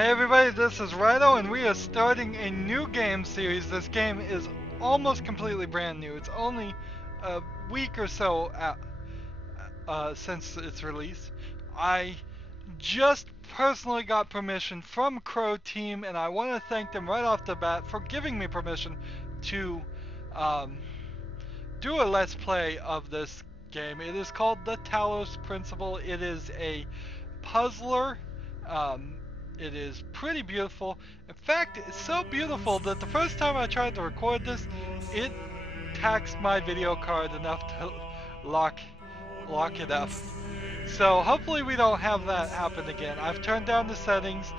Hey everybody, this is Rydo and we are starting a new game series. This game is almost completely brand new. It's only a week or so since its release. I just personally got permission from Croteam and I want to thank them right off the bat for giving me permission to do a let's play of this game. It is called the Talos Principle. It is a puzzler. It is pretty beautiful. In fact, it's so beautiful that the first time I tried to record this, it taxed my video card enough to lock it up. So hopefully we don't have that happen again. I've turned down the settings.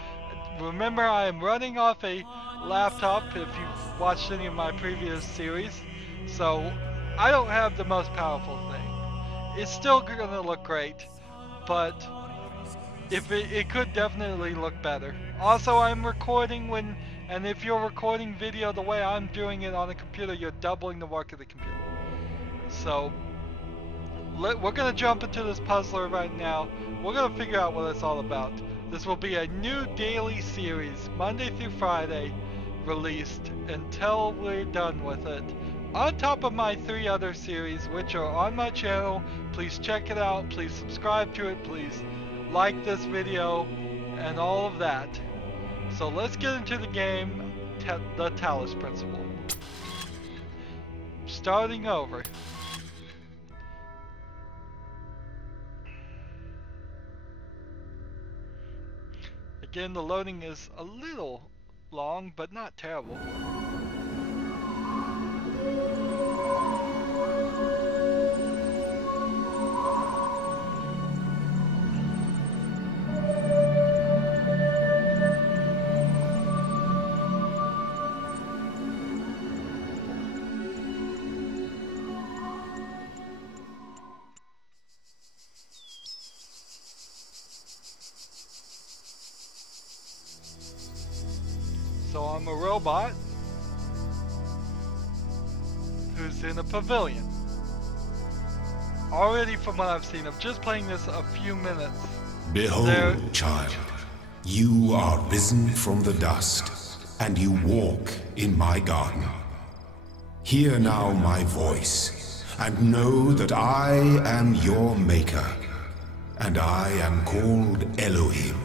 Remember, I am running off a laptop if you've watched any of my previous series. So I don't have the most powerful thing. It's still gonna look great, but it could definitely look better. Also, I'm recording and if you're recording video the way I'm doing it on a computer, you're doubling the work of the computer. So, we're gonna jump into this puzzler right now. We're gonna figure out what it's all about. This will be a new daily series, Monday through Friday, released until we're done with it. On top of my 3 other series, which are on my channel. Please check it out, please subscribe to it, please like this video, and all of that. So let's get into the game, the Talos Principle. Starting over. Again, the loading is a little long, but not terrible. So I'm a robot who's in a pavilion. Already from what I've seen, of just playing this a few minutes. Behold, child, you are risen from the dust, and you walk in my garden. Hear now my voice, and know that I am your maker, and I am called Elohim.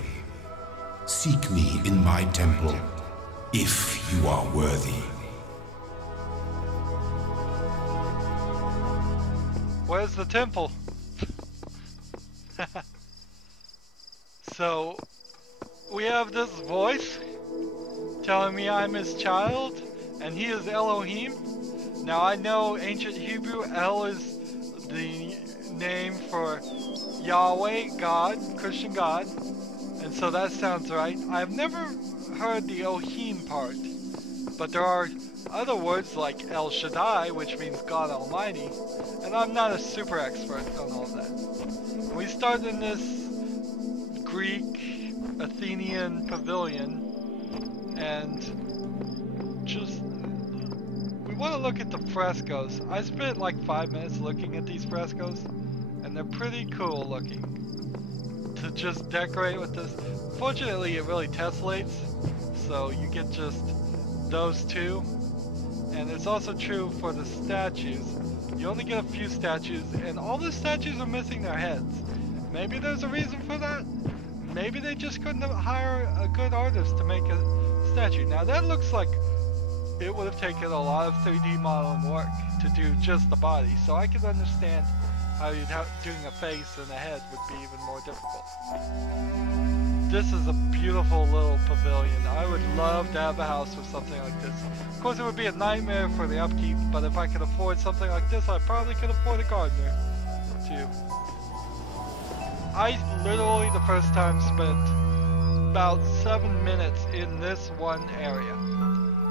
Seek me in my temple, if you are worthy. Where's the temple? So, we have this voice telling me I'm his child, and he is Elohim. Now I know ancient Hebrew, El is the name for Yahweh, God, Christian God, and so that sounds right. I've never heard the Elohim part, but there are other words like El Shaddai, which means God Almighty, and I'm not a super expert on all that. We start in this Greek Athenian pavilion, and just we want to look at the frescoes. I spent like 5 minutes looking at these frescoes, and they're pretty cool looking. To just decorate with this. Fortunately, it really tessellates, so you get just those 2. And it's also true for the statues. You only get a few statues, and all the statues are missing their heads. Maybe there's a reason for that. Maybe they just couldn't hire a good artist to make a statue. Now that looks like it would have taken a lot of 3D modeling work to do just the body, so I can understand how doing a face and a head would be even more difficult. This is a beautiful little pavilion. I would love to have a house with something like this. Of course, it would be a nightmare for the upkeep, but if I could afford something like this, I probably could afford a gardener, too. I literally, the first time, spent about 7 minutes in this one area.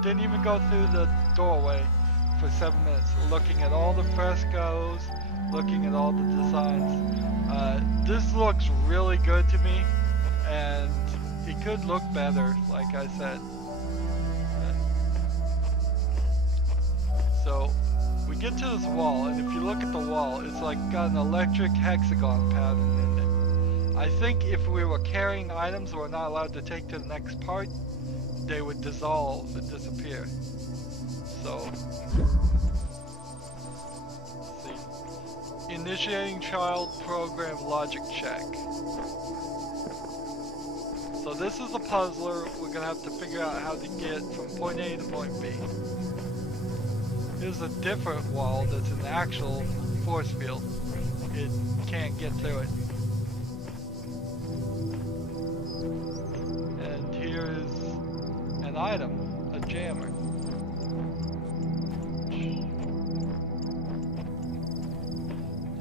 Didn't even go through the doorway for 7 minutes, looking at all the frescoes, looking at all the designs. This looks really good to me, and it could look better, like I said. So we get to this wall, and if you look at the wall, it's like got an electric hexagon pattern in it. I think if we were carrying items we're not allowed to take to the next part, they would dissolve and disappear. So, let's see. Initiating child program logic check. So this is a puzzler. We're gonna have to figure out how to get from point A to point B. Here's a different wall that's an actual force field. It can't get through it. And here is an item, a jammer.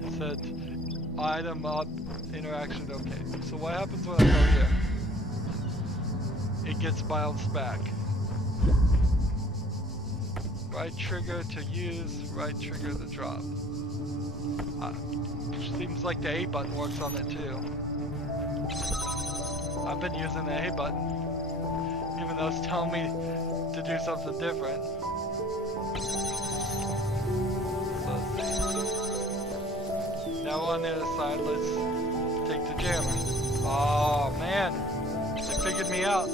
It said item up, interaction okay. So what happens when I go here? It gets bounced back. Right trigger to use, right trigger to drop. Seems like the A button works on it too. I've been using the A button, even though it's telling me to do something different. So let's see. Now on the other side, let's take the jammer. Oh man, they figured me out.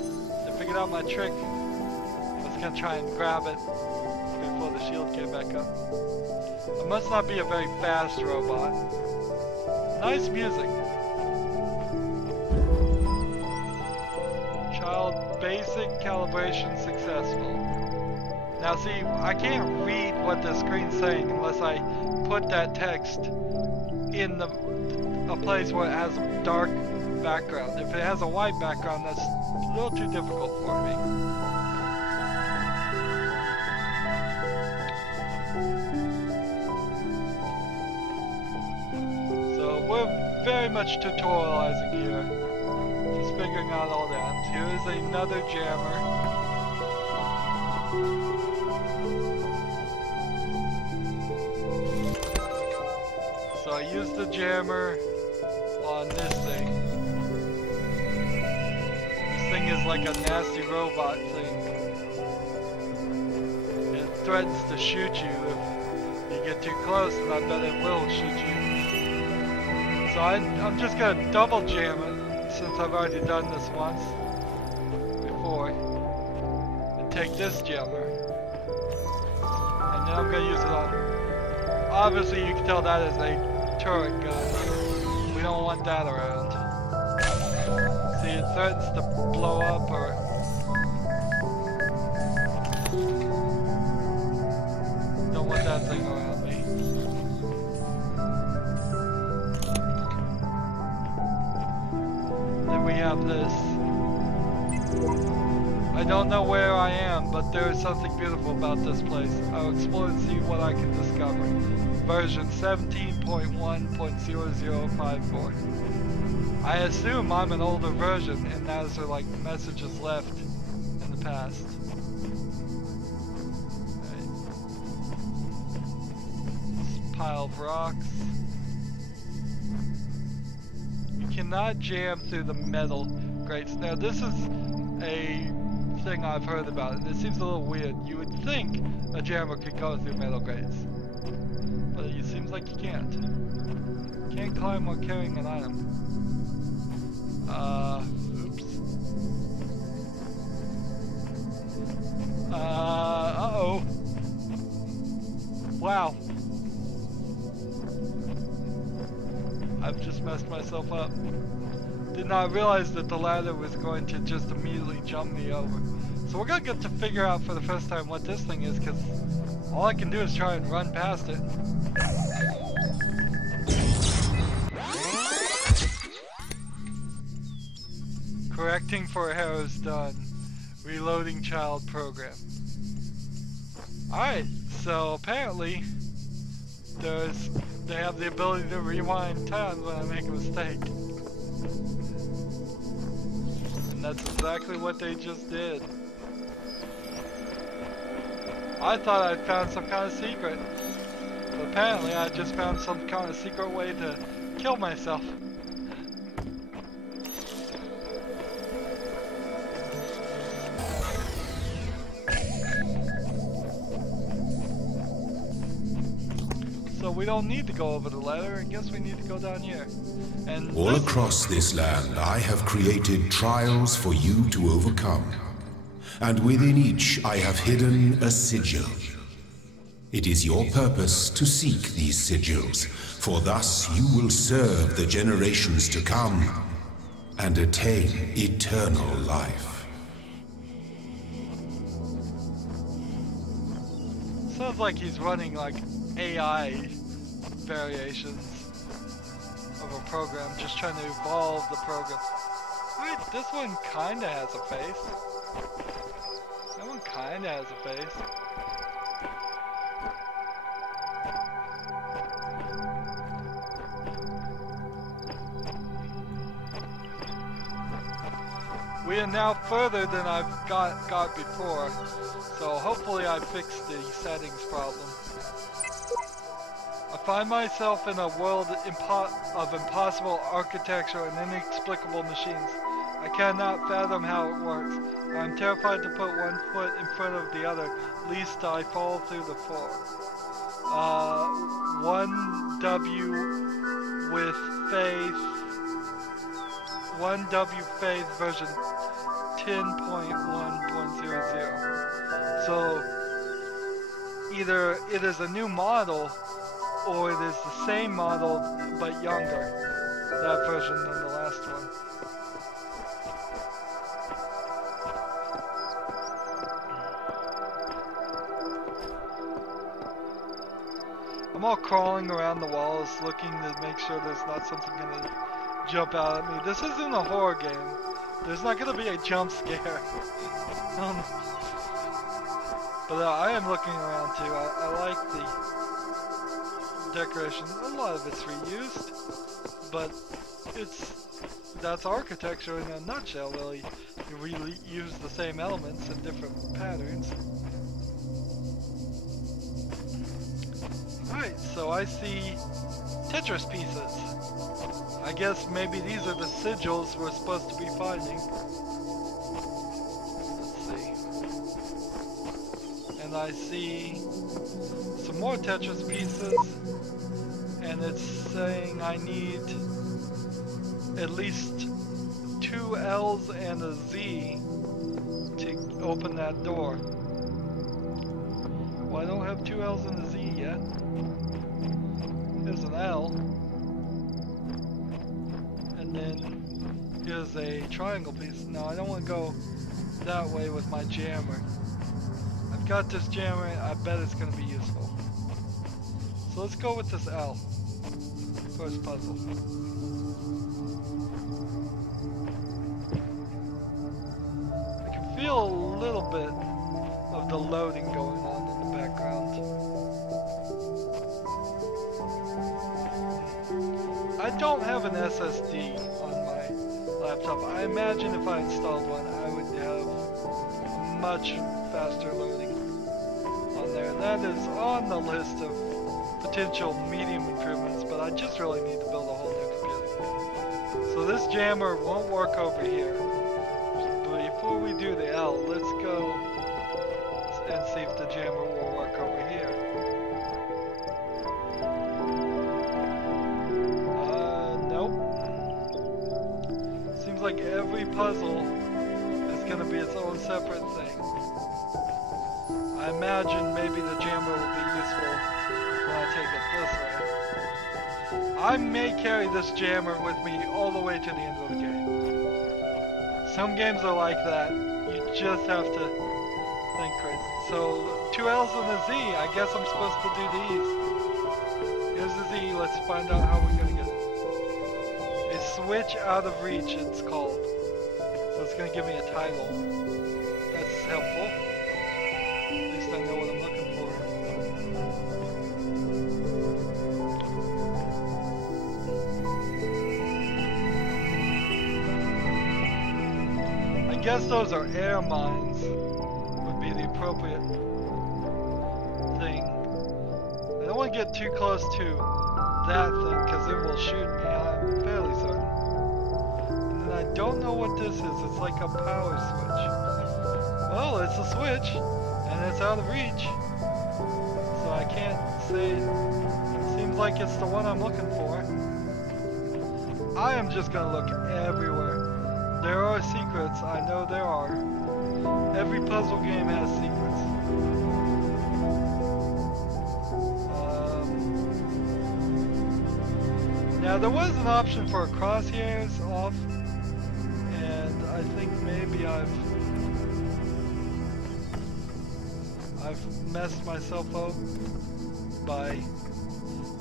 They figured out my trick. I was gonna try and grab it before the shield came back up. I must not be a very fast robot. Nice music. Child basic calibration successful. Now see, I can't read what the screen's saying unless I put that text in a place where it has a dark background. If it has a white background, that's a little too difficult for me. We're very much tutorializing here, just figuring out all that. Here is another jammer. So I use the jammer on this thing. This thing is like a nasty robot thing. It threatens to shoot you if you get too close, and I bet it will shoot you. So I'm just gonna double jam it, since I've already done this once before, and take this jammer, and then I'm gonna use it on, obviously you can tell that is a turret gun, we don't want that around. See, it threatens to blow up or don't want that thing around me. We have this. I don't know where I am, but there is something beautiful about this place. I'll explore and see what I can discover. Version 17.1.0054. I assume I'm an older version, and those are like messages left in the past. Right. This pile of rocks. Cannot jam through the metal grates. Now this is a thing I've heard about, and it seems a little weird. You would think a jammer could go through metal grates, but it seems like you can't. Can't climb while carrying an item. Oops. Uh-oh. Wow. I've just messed myself up. Did not realize that the ladder was going to just immediately jump me over. So we're gonna get to figure out for the first time what this thing is, because all I can do is try and run past it. Correcting for errors done. Reloading child program. Alright, so apparently they have the ability to rewind time when I make a mistake. And that's exactly what they just did. I thought I'd found some kind of secret, but apparently I just found some kind of secret way to kill myself. So So we don't need to go over the ladder. I guess we need to go down here. And all across this land, I have created trials for you to overcome. And within each, I have hidden a sigil. It is your purpose to seek these sigils, for thus you will serve the generations to come and attain eternal life. Sounds like he's running like AI variations of a program, just trying to evolve the program. Wait, this one kinda has a face. That one kinda has a face. We are now further than I've got before, so hopefully I fixed the settings problem. I find myself in a world of impossible architecture and inexplicable machines. I cannot fathom how it works. I'm terrified to put one foot in front of the other, lest I fall through the floor. 1W with faith. 1W faith version 10.1.00. So either it is a new model or it is the same model but younger, that version than the last one. I'm all crawling around the walls looking to make sure there's not something gonna jump out at me. This isn't a horror game. There's not gonna be a jump scare. But I am looking around too. I like the decoration. A lot of it's reused, but that's architecture in a nutshell, really. You really use the same elements in different patterns. Alright, so I see Tetris pieces. I guess maybe these are the sigils we're supposed to be finding. Let's see. And I see some more Tetris pieces. And it's saying I need at least 2 L's and a Z to open that door. Well, I don't have 2 L's and a Z yet. Here's an L. And then here's a triangle piece. No, I don't want to go that way with my jammer. I've got this jammer, I bet it's going to be useful. So let's go with this L. First puzzle. I can feel a little bit of the loading going on in the background. I don't have an SSD on my laptop. I imagine if I installed one, I would have much faster loading on there. That is on the list of potential medium improvements, but I just really need to build a whole new computer. So this jammer won't work over here. But before we do the L, let's go and see if the jammer will work over here. Nope. Seems like every puzzle is going to be its own separate thing. I imagine maybe the jammer will be useful when I take it this way. I may carry this jammer with me all the way to the end of the game. Some games are like that. You just have to think crazy. So 2 L's and a Z. I guess I'm supposed to do these. Here's the Z. Let's find out how we're gonna get it. A switch out of reach, it's called. So it's gonna give me a title. That's helpful. At least I know what I'm looking for. I guess those are air mines. Would be the appropriate thing. I don't want to get too close to that thing because it will shoot me. I'm fairly certain. And then I don't know what this is. It's like a power switch. Well, it's a switch. And it's out of reach. So I can't say. It seems like it's the one I'm looking for. I am just gonna look everywhere. There are secrets, I know there are. Every puzzle game has secrets. Now there was an option for crosshairs off, and I think maybe I've messed myself up by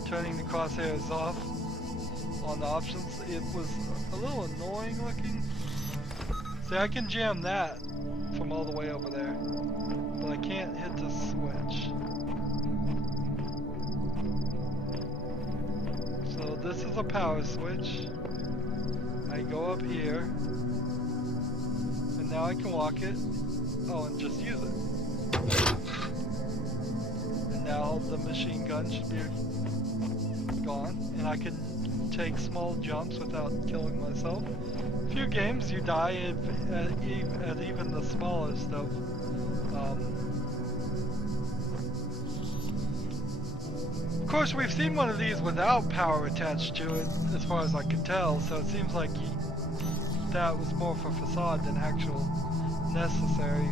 turning the crosshairs off on the options. It was a little annoying looking. See, I can jam that from all the way over there, but I can't hit the switch. So this is a power switch. I go up here, and now I can walk it. Oh, and just use it. And now the machine gun should be gone, and I can take small jumps without killing myself. A few games you die at even the smallest of Of course, we've seen one of these without power attached to it, as far as I can tell, so it seems like that was more for facade than actual necessary.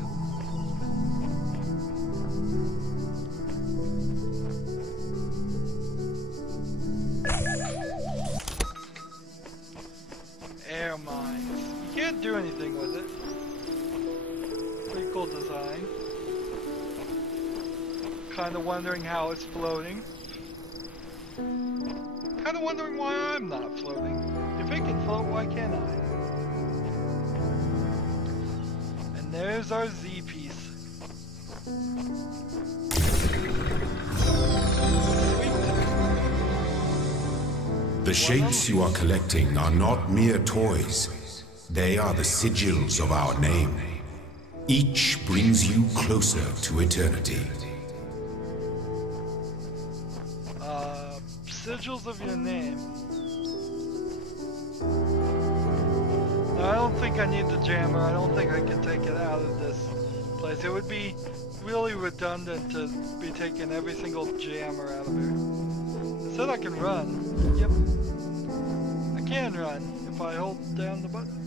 Air mines. You can't do anything with it. Pretty cool design. Kind of wondering how it's floating. Kind of wondering why I'm not floating. If it can float, why can't I? And there's our Z piece. The shapes you are collecting are not mere toys. They are the sigils of our name. Each brings you closer to eternity. Sigils of your name. Now, I don't think I need the jammer. I don't think I can take it out of this place. It would be really redundant to be taking every single jammer out of here. It said I can run. Yep. I can run if I hold down the button.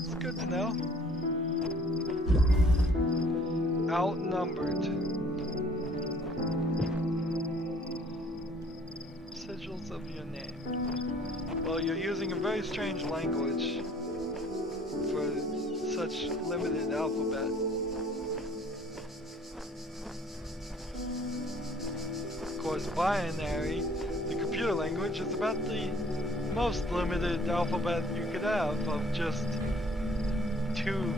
It's good to know. Outnumbered. Sigils of your name. Well, you're using a very strange language for such limited alphabet. Of course, binary, the computer language, is about the most limited alphabet you could have, of just 2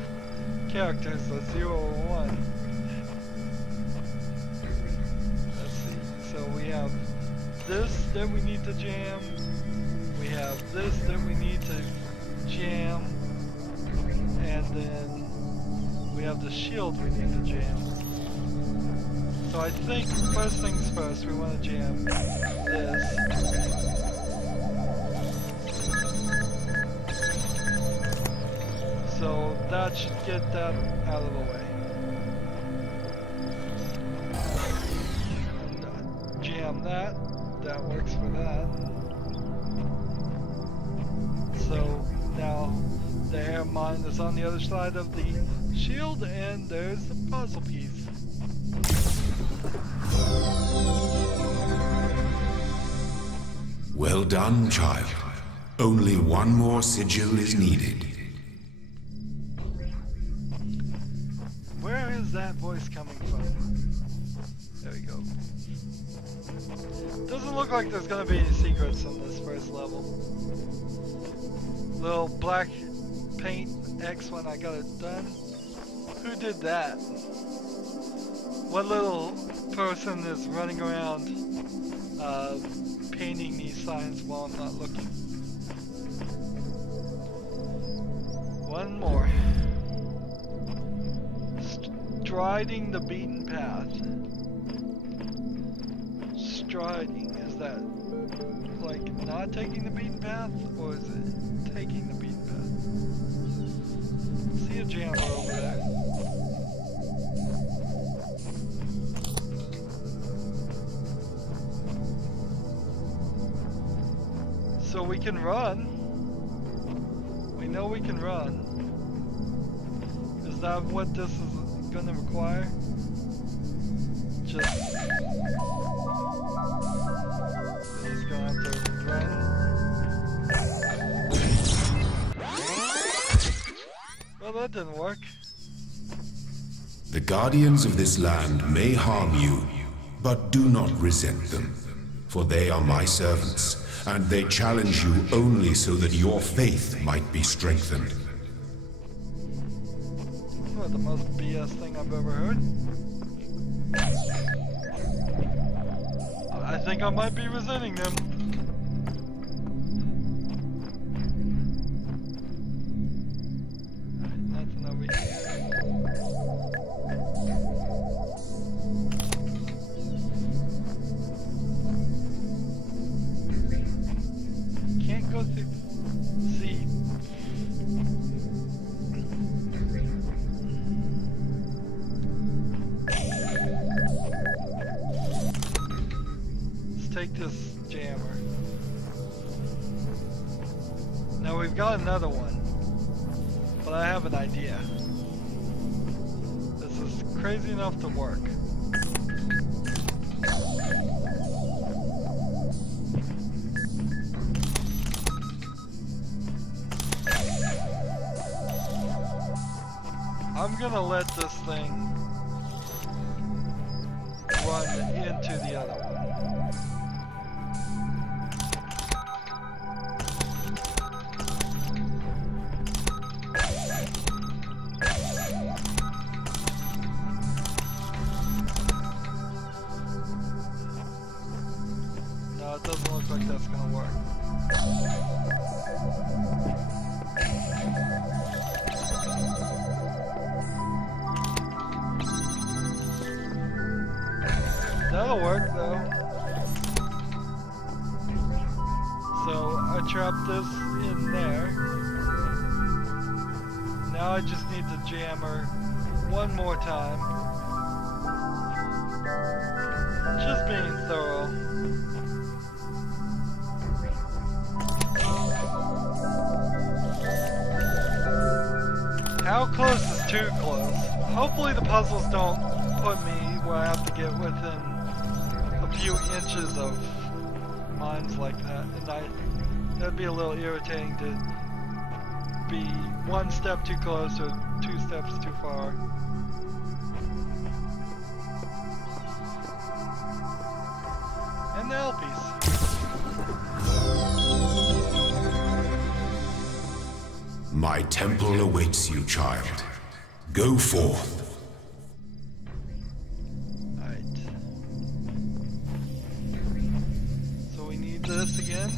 characters, a 0 or 1. Let's see, so we have this that we need to jam, we have this that we need to jam, and then we have the shield we need to jam. So I think first things first, we want to jam this. So that should get that out of the way. And jam that. That works for that. So now the air mine is on the other side of the shield, and there's the puzzle piece. Well done, child. Only one more sigil is needed. Where is that voice coming from? There we go. Doesn't look like there's gonna be any secrets on this first level. Little black paint X when I got it done. Who did that? What little person is running around painting these signs while I'm not looking? One more. Striding the beaten path. Striding, is that like not taking the beaten path, or is it taking the beaten path? See a jammer over there. so we can run. We know we can run. Is that what this is gonna require? Just... he's gonna have to run. Well, that didn't work. The guardians of this land may harm you, but do not resent them, for they are my servants, and they challenge you only so that your faith might be strengthened. What, the most BS thing I've ever heard? I think I might be resenting them. Alright, nothing over here. Can't go through. See. Let's take this jammer. Now we've got another one, but I have an idea. This is crazy enough to work. I'm gonna let this thing run into the other one. No, it doesn't look like that's gonna work. That'll work though. So I trapped this in there. Now I just need to jammer one more time. Just being thorough. How close is too close? Hopefully the puzzles don't put me where I have to get within a few inches of mines like that, and that'd be a little irritating to be one step too close or 2 steps too far. And the L piece. My temple awaits you, child. Go forth. This again.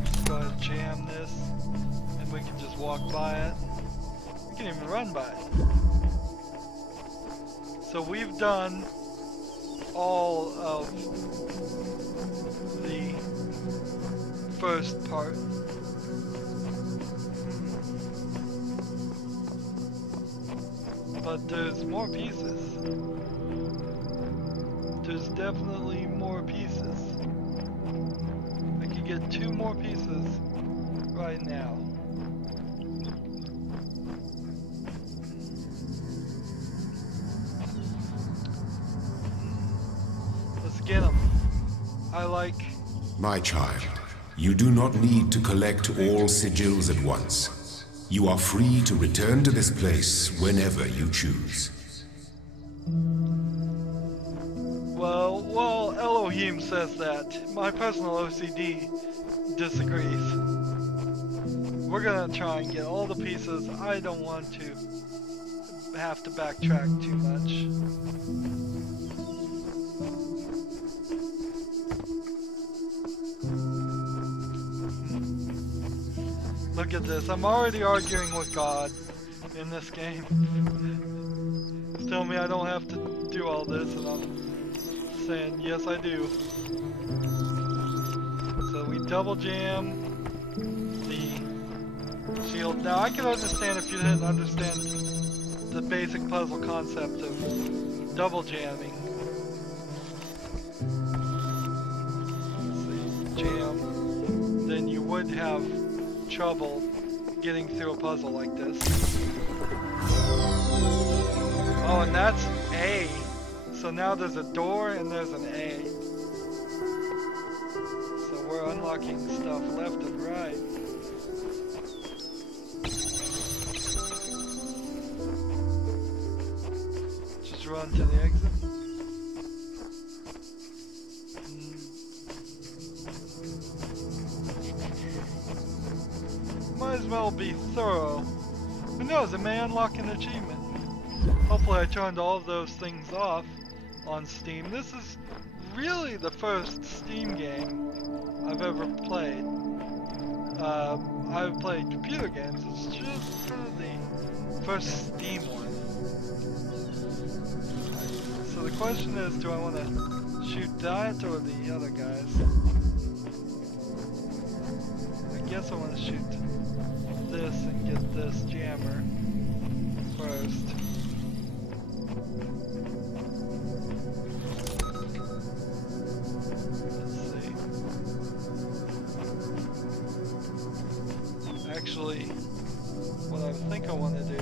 Just go ahead and jam this, and we can just walk by it. We can even run by it. So we've done all of the first part. But there's more pieces. There's definitely more pieces. I could get 2 more pieces right now. Let's get them. I like... My child, you do not need to collect all sigils at once. You are free to return to this place whenever you choose. Well, Elohim says that. My personal OCD disagrees. We're gonna try and get all the pieces. I don't want to have to backtrack too much. Look at this. I'm already arguing with God in this game. He's telling me I don't have to do all this, and I'm saying, yes I do. So we double jam the shield. Now I can understand if you didn't understand the basic puzzle concept of double jamming. Let's see. jam, then you would have trouble getting through a puzzle like this. Oh, and that's A. So now there's a door and there's an A. So we're unlocking stuff left and right. Just run to the exit. Might as well be thorough. Who knows, it may unlock an achievement. Hopefully I turned all of those things off on Steam. This is really the first Steam game I've ever played. I've played computer games, it's just kind of the first Steam one. So the question is, do I want to shoot that or the other guys? I guess I want to shoot this and get this jammer first. Let's see. Actually, what I think I want to do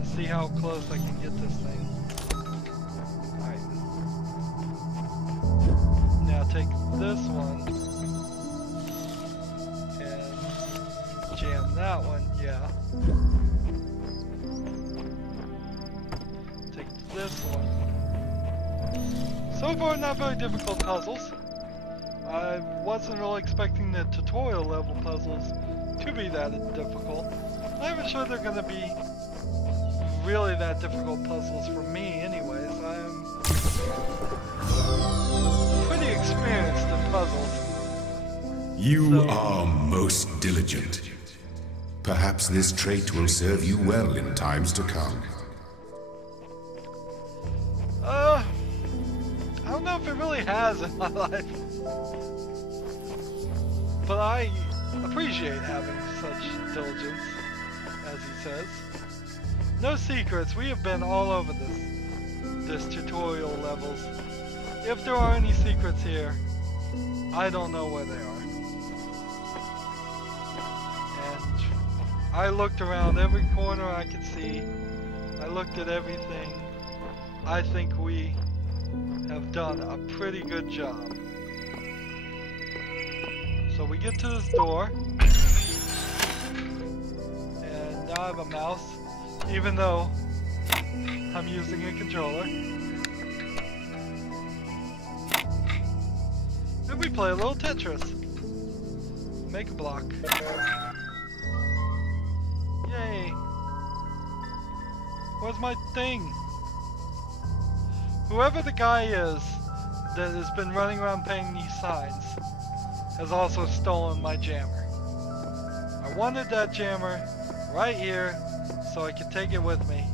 is see how close I can get this thing. Alright. Now take this one and jam that one, yeah. Take this one. So far, not very difficult puzzles. I wasn't really expecting the tutorial level puzzles to be that difficult. I'm not sure they're going to be really that difficult puzzles for me anyways. I'm pretty experienced in puzzles. You are most diligent. Perhaps this trait will serve you well in times to come. I don't know if it really has in my life. But I appreciate having such diligence, as he says. No secrets, we have been all over this tutorial levels. If there are any secrets here, I don't know where they are. And I looked around every corner I could see. I looked at everything. I think we have done a pretty good job. So we get to this door, and now I have a mouse, even though I'm using a controller. And we play a little Tetris. Make a block. Yay. Where's my thing? Whoever the guy is that has been running around painting these signs has also stolen my jammer. I wanted that jammer right here so I could take it with me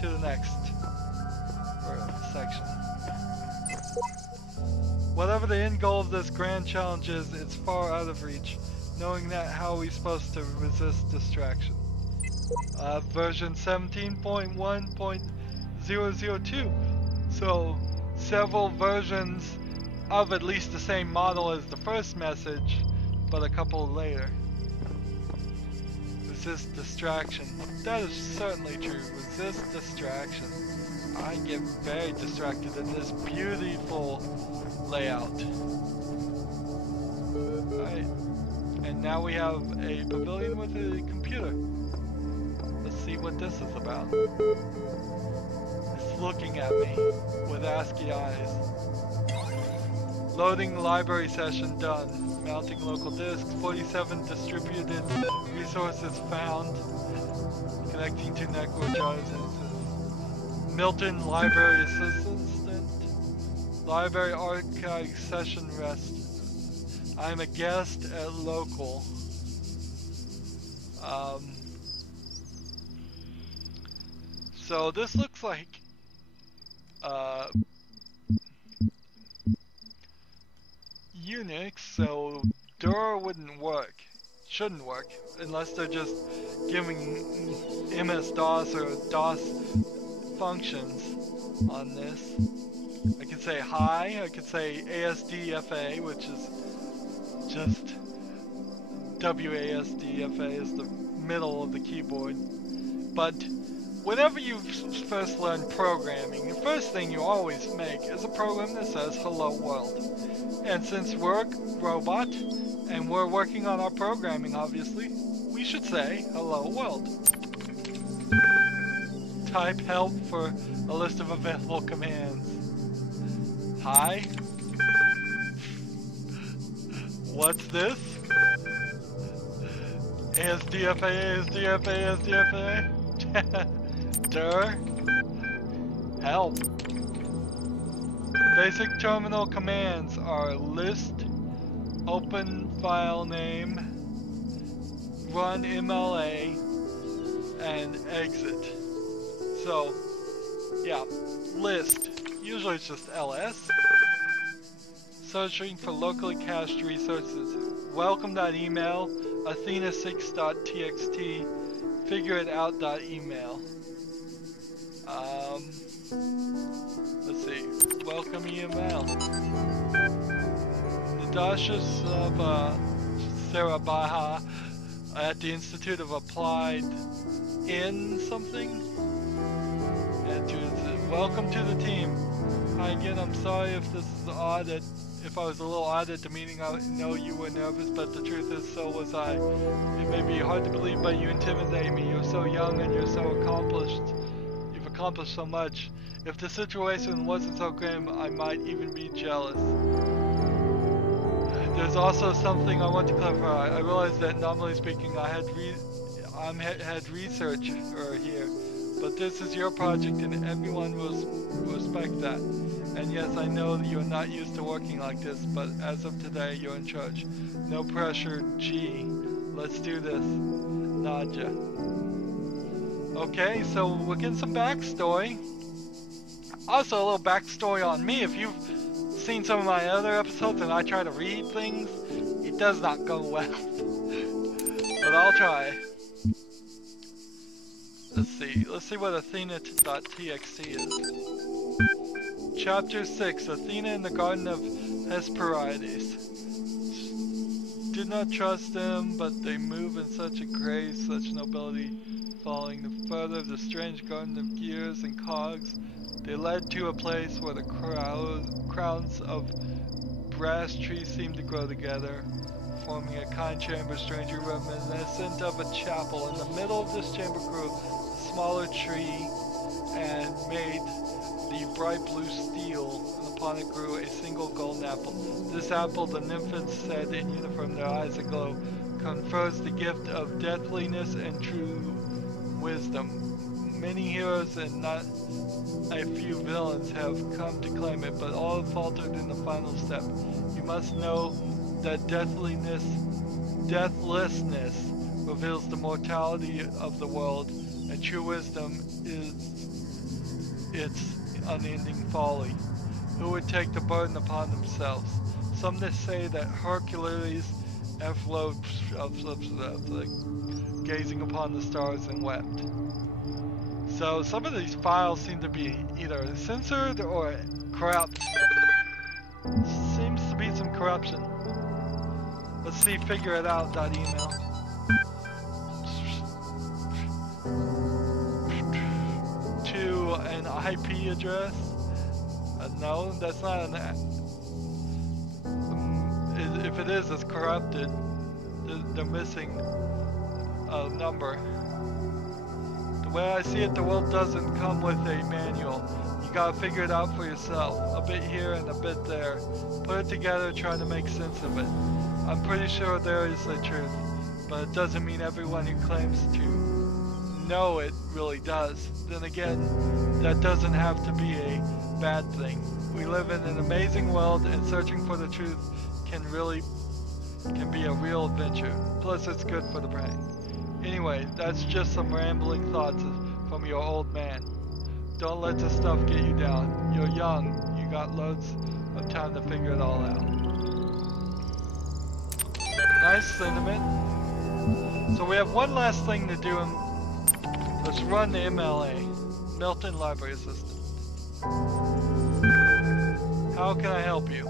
to the next section. Whatever the end goal of this grand challenge is, it's far out of reach. Knowing that, how are we supposed to resist distraction? Version 17.1.002. So several versions of at least the same model as the first message, but a couple later. Resist distraction. That is certainly true. Resist distraction. I get very distracted in this beautiful layout. Alright. And now we have a pavilion with a computer. Let's see what this is about. It's looking at me with ASCII eyes. Loading library session done. Mounting local disks. 47 distributed resources found. Connecting to network drives. Milton Library Assistant. Library archive session rest. I'm a guest at local. So this looks like Unix, so dir wouldn't work. Shouldn't work unless they're just giving MS-DOS or DOS functions on this. I can say hi, I can say ASDFA, which is just WASDFA is the middle of the keyboard. But whenever you first learn programming, the first thing you always make is a program that says hello world. And since we're a robot and we're working on our programming, obviously, we should say hello world. Type help for a list of available commands. Hi. What's this? ASDFA, ASDFA, ASDFA. Dur. Help. Basic terminal commands are list, open file name, run MLA, and exit. So, yeah, list. Usually it's just ls. Searching for locally cached resources. Welcome.email, athena6.txt, figureitout.email. Let's see. Welcome email. Nadashis of Sarah Baha at the Institute of Applied in something. And welcome to the team. Hi again, I'm sorry if this is odd, if I was a little odd at the meeting. I know you were nervous, but the truth is so was I. It may be hard to believe, but you intimidate me. You're so young and you're so accomplished. You've accomplished so much. If the situation wasn't so grim, I might even be jealous. There's also something I want to clarify. I realize that normally speaking I had research here, but this is your project and everyone will respect that. And yes, I know that you're not used to working like this, but as of today, you're in charge. No pressure, G. Let's do this. Nadja. Okay, so we're getting some backstory. Also, a little backstory on me. If you've seen some of my other episodes and I try to read things, it does not go well. But I'll try. Let's see what Athena.txt is. Chapter 6, Athena in the Garden of Hesperides. Did not trust them, but they move in such a grace, such nobility. Following the further of the strange garden of gears and cogs, they led to a place where the crowns of brass trees seemed to grow together, forming a kind chamber strangely reminiscent of a chapel. In the middle of this chamber grew a smaller tree and made the bright blue steel, and upon it grew a single golden apple. This apple, the nymphs said in uniform, their eyes aglow, confers the gift of deathliness and true wisdom. Many heroes and not a few villains have come to claim it, but all have faltered in the final step. You must know that deathlessness reveals the mortality of the world, and true wisdom is its unending folly. Who would take the burden upon themselves? Some that say that Hercules gazing upon the stars and wept. So some of these files seem to be either censored or corrupt. Seems to be some corruption. Let's see, figureitout.email. To an IP address? No, that's not an... if it is, it's corrupted. They're missing a number. The way I see it, the world doesn't come with a manual. You gotta figure it out for yourself. A bit here and a bit there. Put it together, try to make sense of it. I'm pretty sure there is a truth, but it doesn't mean everyone who claims to know it really does. Then again, that doesn't have to be a bad thing. We live in an amazing world, and searching for the truth can be a real adventure. Plus, it's good for the brain. Anyway, that's just some rambling thoughts from your old man. Don't let this stuff get you down. You're young. You got loads of time to figure it all out. Nice sentiment. So we have one last thing to do, and let's run the MLA, Milton Library Assistant. How can I help you?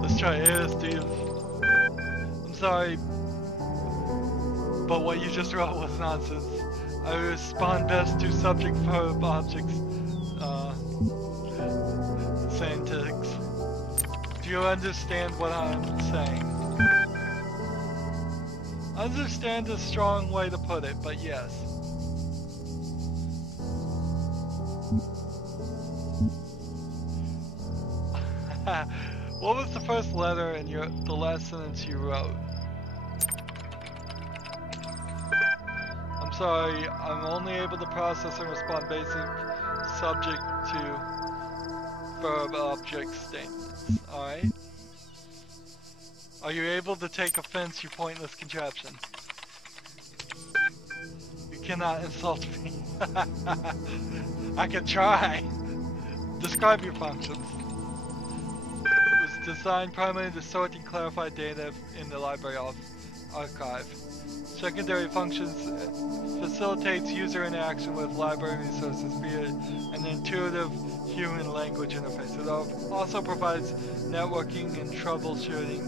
Let's try it, Steve. I'm sorry, but what you just wrote was nonsense. I respond best to subject-verb objects, syntax. Do you understand what I'm saying? Understand is a strong way to put it, but yes. What was the first letter in the last sentence you wrote? I'm sorry, I'm only able to process and respond basic subject to verb object statements. Alright? Are you able to take offense, you pointless contraption? You cannot insult me. I can try. Describe your functions. Designed primarily to sort and clarify data in the library archive. Secondary functions facilitates user interaction with library resources via an intuitive human language interface. It also provides networking and troubleshooting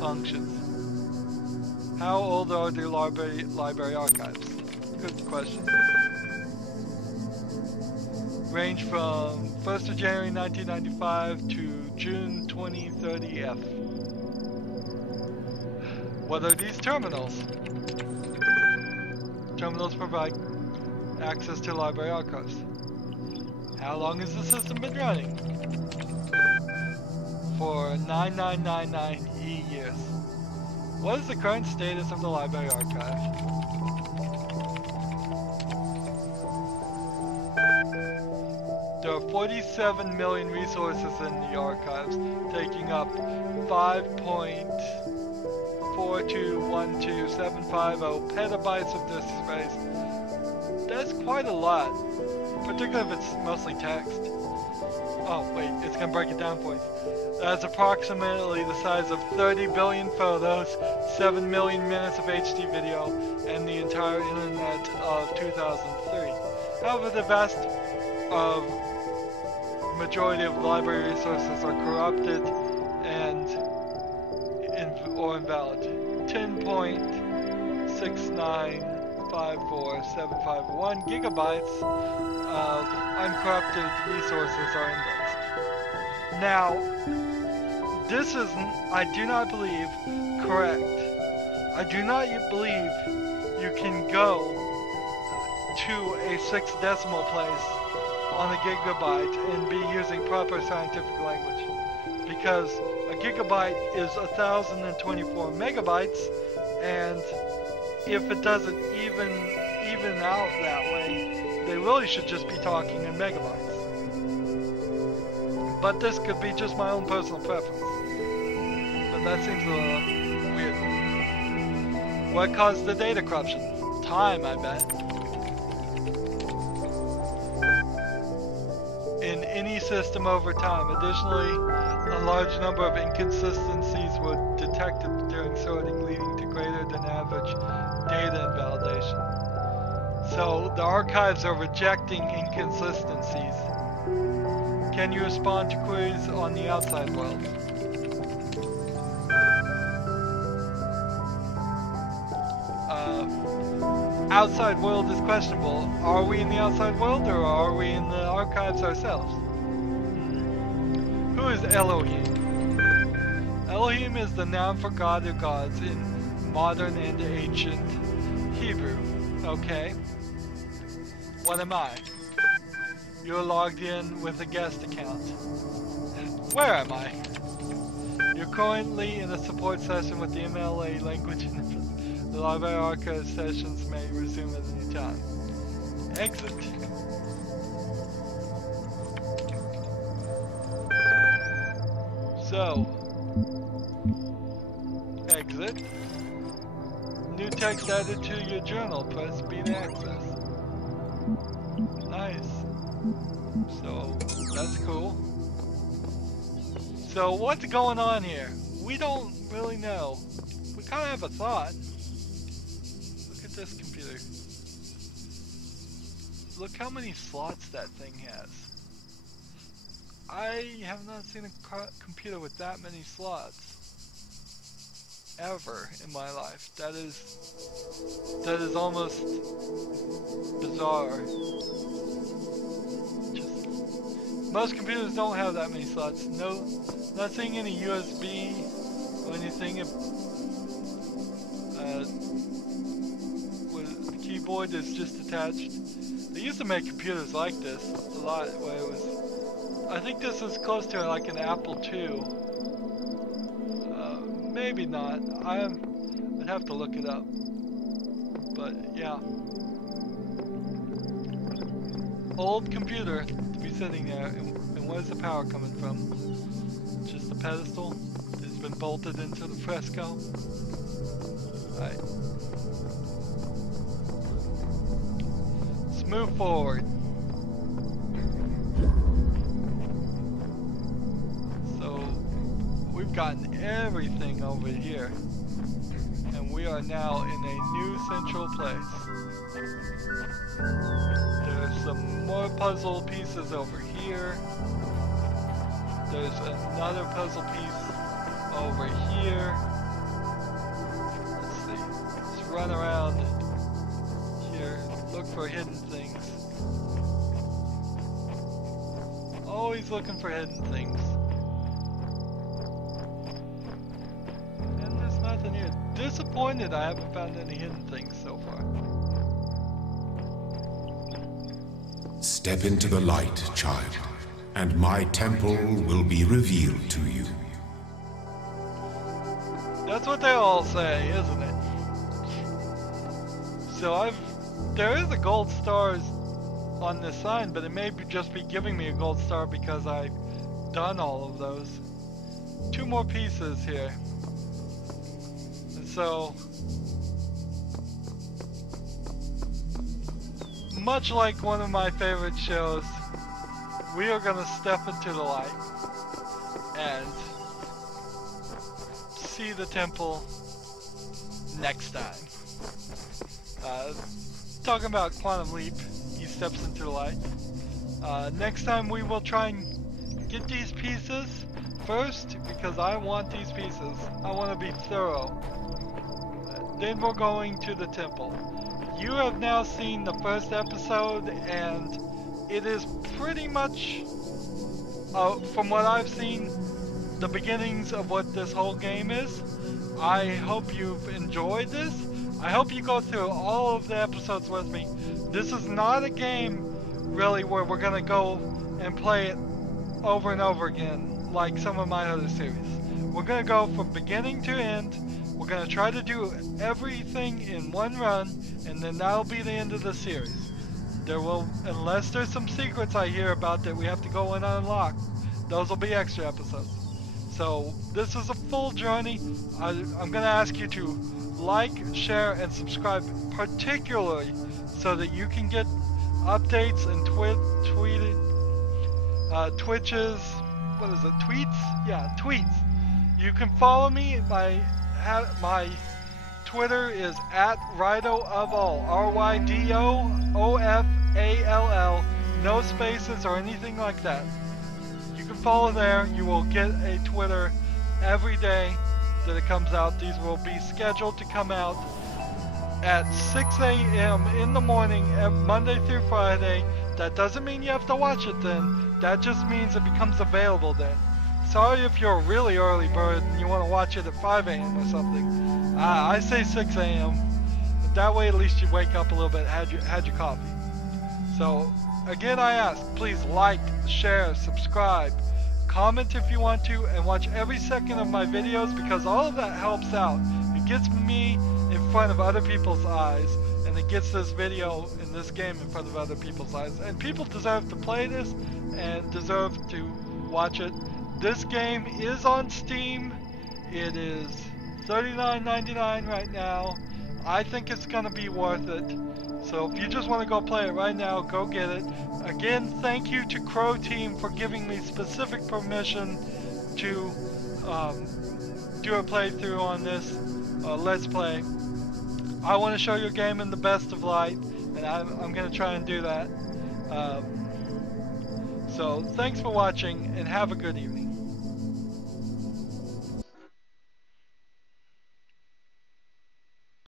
functions. How old are the library archives? Good question. Range from 1st of January 1995 to June 2030F. What are these terminals? Terminals provide access to library archives. How long has the system been running? For 9999 years. What is the current status of the library archive? There are 47 million resources in the archives, taking up 5.4212750 petabytes of disk space. That's quite a lot, particularly if it's mostly text. Oh wait, it's gonna break it down for you. That's approximately the size of 30 billion photos, 7 million minutes of HD video, and the entire internet of 2003. However, the vast majority of library resources are corrupted and or invalid. 10.6954751 gigabytes of uncorrupted resources are indexed. Now, this is, I do not believe, correct. I do not believe you can go to a 6 decimal place on a gigabyte and be using proper scientific language, because a gigabyte is 1024 megabytes, and if it doesn't even out that way, they really should just be talking in megabytes. But this could be just my own personal preference, but that seems a little weird. What caused the data corruption? Time, I bet. In any system over time. Additionally, a large number of inconsistencies were detected during sorting, leading to greater than average data invalidation. So the archives are rejecting inconsistencies. Can you respond to queries on the outside world? Outside world is questionable. Are we in the outside world, or are we in the archives ourselves? Who is Elohim? Elohim is the noun for God or gods in modern and ancient Hebrew. Okay. What am I? You're logged in with a guest account. Where am I? You're currently in a support session with the MLA language interface. The library archive sessions may resume at any time. Exit. So, exit. New text added to your journal. Press B to access. Nice. So, that's cool. So, what's going on here? We don't really know. We kind of have a thought. This computer. look how many slots that thing has. I have not seen a computer with that many slots ever in my life. That is almost bizarre. Just, most computers don't have that many slots. No, not seeing any USB or anything. The keyboard is just attached. They used to make computers like this a lot, where it was. I think this is close to like an Apple II. Maybe not. I'd have to look it up. But yeah. Old computer to be sitting there. And where's the power coming from? Just the pedestal? It's been bolted into the fresco. Alright. Let's move forward. We've gotten everything over here, and we are now in a new central place. There's some more puzzle pieces over here. There's another puzzle piece over here. Let's see. Let's run around here, look for hidden things. Always looking for hidden things. Disappointed I haven't found any hidden things so far. Step into the light, child, and my temple will be revealed to you. That's what they all say, isn't it? So there is a gold star on this sign, but it may just be giving me a gold star because I've done all of those. 2 more pieces here. So, much like one of my favorite shows, we are going to step into the light and see the temple next time. Talking about Quantum Leap, he steps into the light. Next time we will try and get these pieces first, because I want these pieces. I want to be thorough. Then we're going to the temple. You have now seen the first episode, and it is pretty much, from what I've seen, the beginnings of what this whole game is. I hope you've enjoyed this. I hope you go through all of the episodes with me. This is not a game, really, where we're going to go and play it over and over again, like some of my other series. We're going to go from beginning to end. We're going to try to do everything in one run, and then that'll be the end of the series. There will, unless there's some secrets I hear about that we have to go and unlock, those will be extra episodes. So this is a full journey. I'm going to ask you to like, share, and subscribe, particularly so that you can get updates and Twitches. What is it? Tweets? Yeah, tweets. You can follow me. My Twitter is @RydoOfAll, RYDOOFALL, no spaces or anything like that. You can follow there. You will get a Twitter every day that it comes out. These will be scheduled to come out at 6 a.m. in the morning, Monday through Friday. That doesn't mean you have to watch it then. That just means it becomes available then. Sorry if you're a really early bird and you want to watch it at 5 a.m. or something. I say 6 a.m. That way at least you wake up a little bit, had your coffee. So again, I ask, please like, share, subscribe, comment if you want to, and watch every second of my videos, because all of that helps out. It gets me in front of other people's eyes, and it gets this video and this game in front of other people's eyes. And people deserve to play this and deserve to watch it. This game is on Steam. It is $39.99 right now. I think it's going to be worth it. So if you just want to go play it right now, go get it. Again, thank you to Croteam for giving me specific permission to do a playthrough on this Let's Play. I want to show your game in the best of light, and I'm going to try and do that. So thanks for watching and have a good evening.